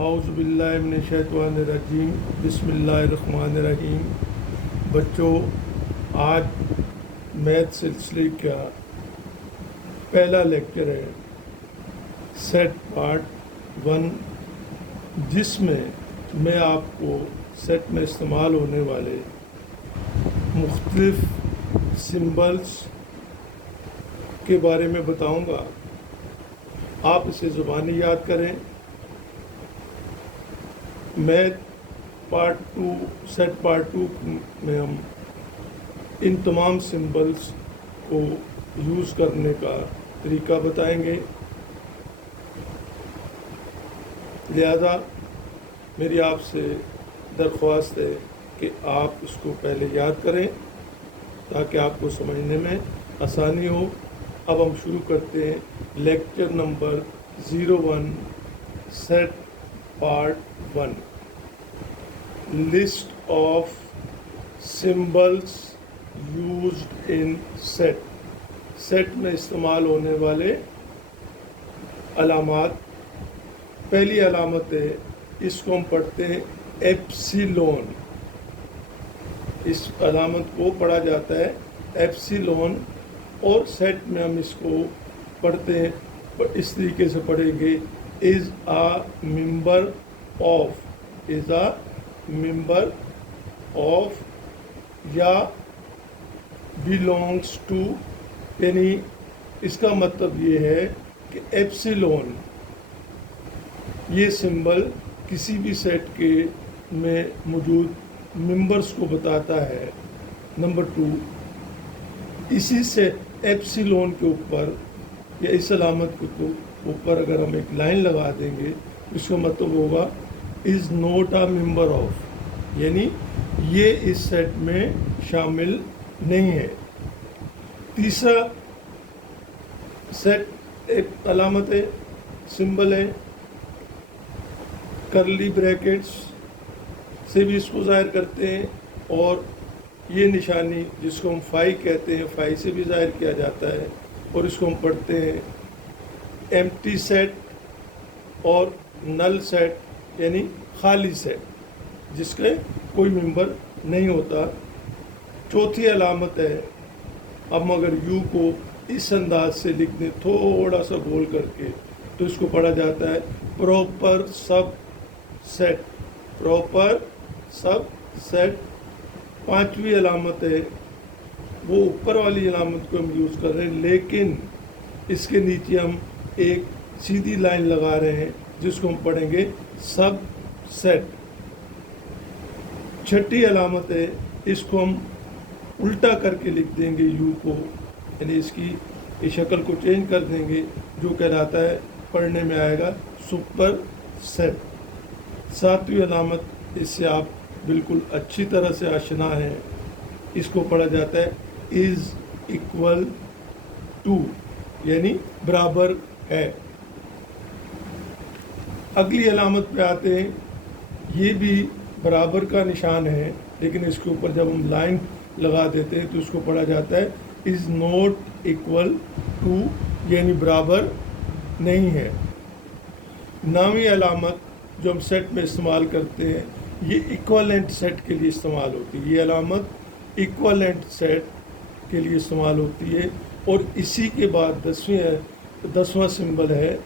اعوذ باللہ من الشیطان الرجیم بسم اللہ الرحمن الرحیم۔ بچوں، آج میتھ سلسلے کا پہلا لیکچر ہے سیٹ پارٹ 1، جس میں میں آپ کو سیٹ میں استعمال ہونے والے مختلف سمبلز کے بارے میں بتاؤں گا۔ آپ اسے زبانی یاد کریں۔ میتھ سیٹ پارٹ 2 میں ہم ان تمام سمبلز کو یوز کرنے کا طریقہ بتائیں گے، لہذا میری آپ سے درخواست ہے کہ آپ اس کو پہلے یاد کریں تاکہ آپ کو سمجھنے میں آسانی ہو۔ اب ہم شروع کرتے ہیں lecture number 01 set part 1، list of symbols used in set. Set میں استعمال ہونے والے علامات۔ پہلی علامت ہے، اس کو ہم پڑھتے ہیں ایپسیلون۔ اس علامت کو پڑھا جاتا ہے ایپسیلون، اور سیٹ میں ہم اس کو پڑھتے ہیں، اس طریقے سے پڑھیں گے is a member of, is a member of یا belongs to، یعنی اس کا مطلب یہ ہے کہ ایپسیلون یہ سمبل کسی بھی سیٹ کے میں موجود ممبرس کو بتاتا ہے۔ نمبر 2، اسی سے ایپسیلون کے اوپر یا اس علامت کے اوپر اگر ہم ایک لائن لگا دیں گے، اس کا مطلب ہوگا is not a member of, یعنی یہ اس سیٹ میں شامل نہیں ہے۔ تیسرا سیٹ ایک علامت ہے، سمبل ہے، کرلی بریکٹس سے بھی اس کو ظاہر کرتے ہیں، اور یہ نشانی جس کو ہم فائی کہتے ہیں، فائی سے بھی ظاہر کیا جاتا ہے، اور اس کو ہم پڑھتے ہیں ایمٹی سیٹ اور نل سیٹ، یعنی خالی سیٹ جس کے کوئی ممبر نہیں ہوتا۔ چوتھی علامت ہے، اب اگر یو کو اس انداز سے لکھ دیں تھوڑا سا گول کر کے، تو اس کو پڑھا جاتا ہے پراپر سب سیٹ، پراپر سب سیٹ۔ پانچویں علامت ہے، وہ اوپر والی علامت کو ہم یوز کر رہے ہیں، لیکن اس کے نیچے ہم ایک سیدھی لائن لگا رہے ہیں جس کو ہم پڑھیں گے سب سیٹ۔ چھٹی علامت ہے، اس کو ہم الٹا کر کے لکھ دیں گے یو کو، یعنی اس کی شکل کو چینج کر دیں گے، جو کہلاتا ہے، پڑھنے میں آئے گا سپر سیٹ۔ ساتویں علامت، اس سے آپ بالکل اچھی طرح سے آشنا ہیں، اس کو پڑھا جاتا ہے از ایکول ٹو، یعنی برابر ہے۔ اگلی علامت پہ آتے ہیں، یہ بھی برابر کا نشان ہے، لیکن اس کے اوپر جب ہم لائن لگا دیتے ہیں تو اس کو پڑھا جاتا ہے از نوٹ ایکول ٹو، یعنی برابر نہیں ہے۔ 9ویں علامت جو ہم سیٹ میں استعمال کرتے ہیں، یہ ایکویلنٹ سیٹ کے لیے استعمال ہوتی ہے۔ یہ علامت ایکویلنٹ سیٹ کے لیے استعمال ہوتی ہے، اور اسی کے بعد 10واں سمبل ہے،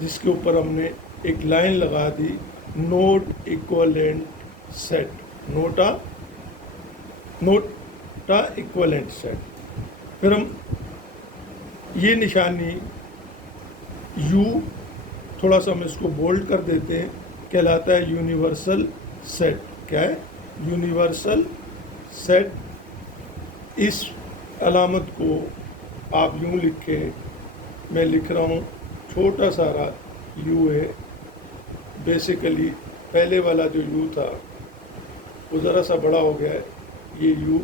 جس کے اوپر ہم نے ایک لائن لگا دی، not equivalent set, not equivalent set. پھر ہم یہ نشانی یو، تھوڑا سا ہم اس کو بولڈ کر دیتے ہیں، کہلاتا ہے یونیورسل سیٹ۔ کیا ہے؟ Universal set. اس علامت کو آپ یوں لکھیں، میں لکھ رہا ہوں، چھوٹا سارا یو ہے، بیسیکلی پہلے والا جو یو تھا وہ ذرا سا بڑا ہو گیا ہے، یہ یو،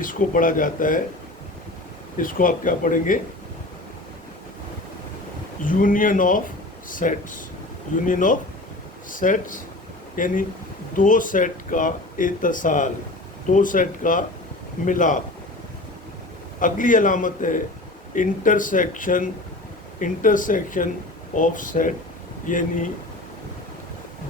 اس کو پڑھا جاتا ہے، اس کو آپ کیا پڑھیں گے؟ Union of sets. Union of sets یعنی دو سیٹ کا اتصال، دو سیٹ کا ملاپ۔ اگلی علامت ہے انٹرسیکشن آف سیٹ، یعنی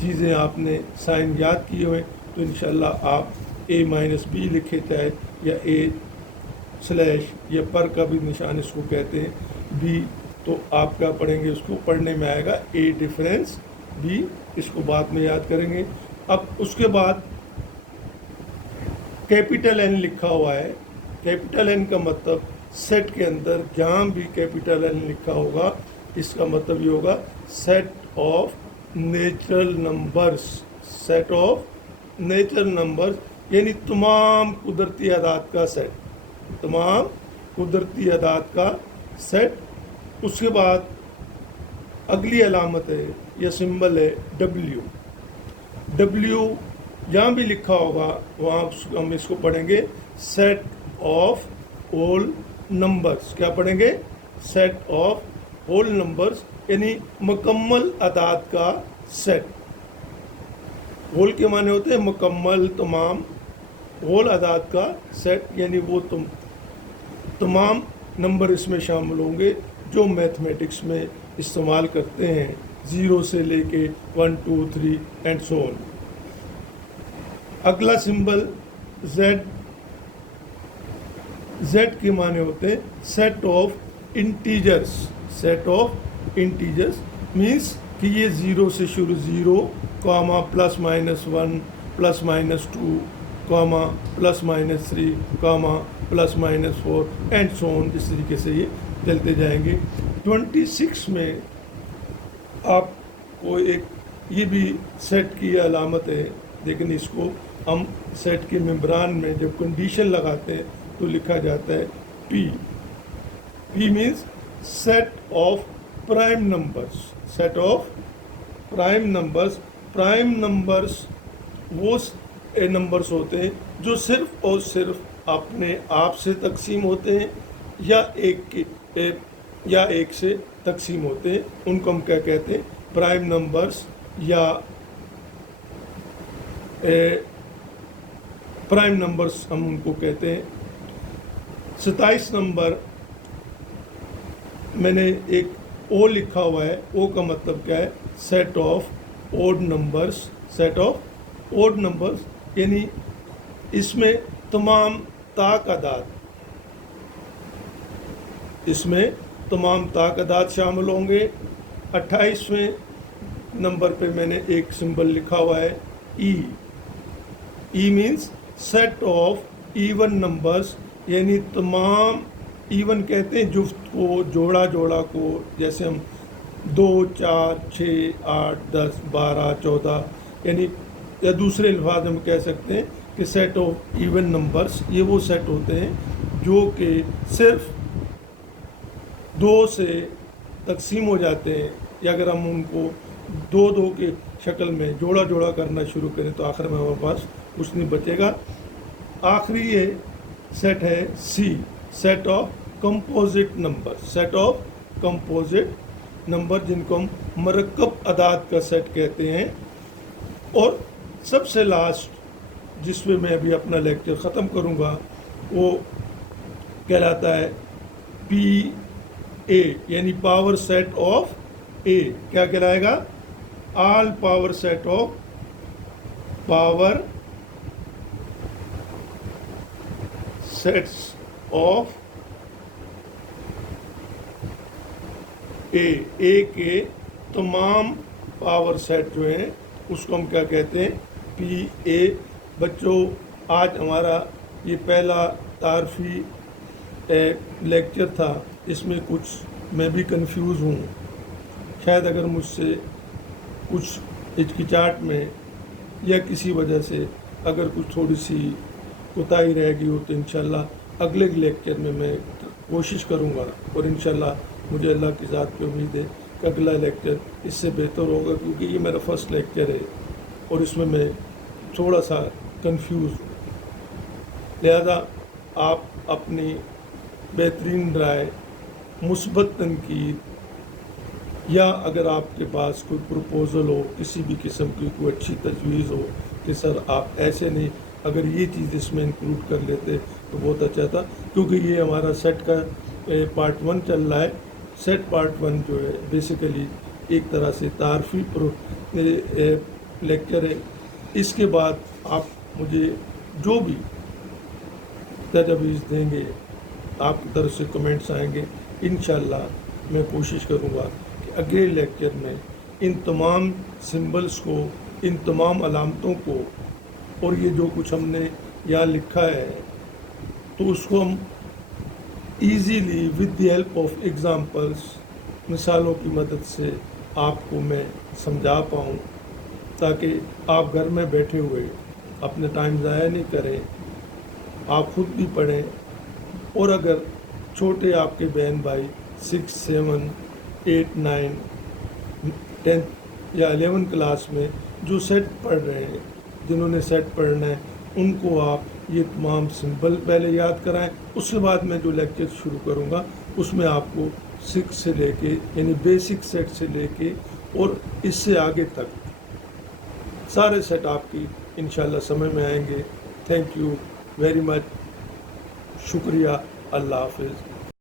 چیزیں آپ نے سائن یاد کیے ہوئے تو انشاءاللہ آپ اے مائنس بی لکھے چاہے یا اے سلیش یا پر کا بھی نشان اس کو کہتے ہیں بی، تو آپ کیا پڑھیں گے، اس کو پڑھنے میں آئے گا اے ڈفرینس بی، اس کو بعد میں یاد کریں گے۔ اب اس کے بعد کیپیٹل این لکھا ہوا ہے، کیپیٹل این کا مطلب سیٹ کے اندر جہاں بھی کیپیٹل این لکھا ہوگا اس کا مطلب یہ ہوگا set of natural numbers, set of natural numbers یعنی تمام قدرتی اعداد کا سیٹ، تمام قدرتی اعداد کا سیٹ۔ اس کے بعد اگلی علامت ہے یا سمبل ہے ڈبلیو، ڈبلیو جہاں بھی لکھا ہوگا وہاں ہم اس کو پڑھیں گے سیٹ آف ہول نمبرز، کیا پڑھیں گے، سیٹ آف ہول نمبرز یعنی مکمل اعداد کا سیٹ۔ ہول کے معنی ہوتے ہیں مکمل، تمام، ہول اعداد کا سیٹ یعنی وہ تمام نمبر اس میں شامل ہوں گے جو میتھمیٹکس میں استعمال کرتے ہیں، 0 سے لے کے 1 2 3 اینڈ سو آن۔ اگلا سمبل زیڈ، زیڈ کے معنی ہوتے ہیں set of integers, set of integers means کہ یہ 0 سے شروع، 0 comma plus minus 1 plus minus 2 comma plus minus 3 comma plus minus 4 and so on, اس طریقے سے یہ چلتے جائیں گے۔ 26 میں آپ کو ایک یہ بھی سیٹ کی علامت ہے، لیکن اس کو ہم سیٹ کے ممبران میں جب کنڈیشن لگاتے ہیں تو لکھا جاتا ہے P, P means set of prime numbers, set of prime numbers. Prime numbers وہ نمبرز ہوتے ہیں جو صرف اور صرف اپنے آپ سے تقسیم ہوتے ہیں یا ایک سے تقسیم ہوتے ہیں، ان کو ہم کیا کہتے ہیں، پرائم نمبرز یا پرائم نمبرز ہم ان کو کہتے ہیں۔ 27 نمبر میں نے ایک او لکھا ہوا ہے، او کا مطلب کیا ہے، set of odd numbers, set of odd numbers یعنی اس میں تمام طاق اعداد، اس میں تمام طاق اعداد شامل ہوں گے۔ 28ویں نمبر پہ میں نے ایک سمبل لکھا ہوا ہے E, E means set of even numbers یعنی تمام، ایون کہتے ہیں جفت کو، جوڑا جوڑا کو، جیسے ہم 2 4 6 8 10 12 14 یعنی، یا دوسرے الفاظ ہم کہہ سکتے ہیں کہ سیٹ آف ایون نمبرز یہ وہ سیٹ ہوتے ہیں جو کہ صرف 2 سے تقسیم ہو جاتے ہیں، یا اگر ہم ان کو 2 2 کے شکل میں جوڑا جوڑا کرنا شروع کریں تو آخر میں ہمارے پاس کچھ نہیں بچے گا۔ آخری یہ سیٹ ہے C, set of composite number, set of composite number جن کو ہم مرکب اعداد کا سیٹ کہتے ہیں۔ اور سب سے لاسٹ جس میں میں ابھی اپنا لیکچر ختم کروں گا وہ کہلاتا ہے پی اے یعنی پاور سیٹ آف اے، کیا کہلائے گا، all power set of power sets of A کے تمام پاور سیٹ جو ہیں اس کو ہم کیا کہتے ہیں، پی اے۔ بچوں آج ہمارا یہ پہلا تعارفی لیکچر تھا، اس میں کچھ میں بھی کنفیوز ہوں، شاید اگر مجھ سے کچھ ہچکچاہٹ میں یا کسی وجہ سے اگر کچھ تھوڑی سی کوتاہی رہ گئی ہو تو انشاءاللہ اگلے لیکچر میں کوشش کروں گا، اور انشاءاللہ مجھے اللہ کی ذات پہ امید ہے کہ اگلا لیکچر اس سے بہتر ہوگا، کیونکہ یہ میرا فرسٹ لیکچر ہے اور اس میں تھوڑا سا کنفیوز ہوں۔ لہذا آپ اپنی بہترین رائے، مثبت تنقید، یا اگر آپ کے پاس کوئی پروپوزل ہو، کسی بھی قسم کی کوئی اچھی تجویز ہو کہ سر آپ ایسے نہیں، اگر یہ چیز اس میں انکلوڈ کر لیتے تو بہت اچھا تھا، کیونکہ یہ ہمارا سیٹ کا پارٹ 1 چل رہا ہے۔ سیٹ پارٹ 1 جو ہے بیسیکلی ایک طرح سے تعارفی لیکچر ہے. اس کے بعد آپ مجھے جو بھی تجاویز دیں گے، آپ کی طرف سے کمنٹس آئیں گے، انشاءاللہ میں کوشش کروں گا کہ اگلے لیکچر میں ان تمام سمبلس کو، ان تمام علامتوں کو، اور یہ جو کچھ ہم نے یہاں لکھا ہے تو اس کو ہم easily with the help of examples, مثالوں کی مدد سے آپ کو میں سمجھا پاؤں، تاکہ آپ گھر میں بیٹھے ہوئے اپنے ٹائم ضائع نہیں کریں، آپ خود بھی پڑھیں. اور اگر چھوٹے آپ کے بہن بھائی 6, 7, 8, 9, 10 یا 11 کلاس میں جو سیٹ پڑھ رہے ہیں، جنہوں نے سیٹ پڑھنا ہے، ان کو آپ یہ تمام سمبل پہلے یاد کرائیں. اس کے بعد میں جو لیکچر شروع کروں گا اس میں آپ کو 6 سے لے کے، یعنی بیسک سیٹ سے لے کے اور اس سے آگے تک سارے سیٹ آپ کی انشاءاللہ سمجھ میں آئیں گے. Thank you very much. شکریہ. اللہ حافظ.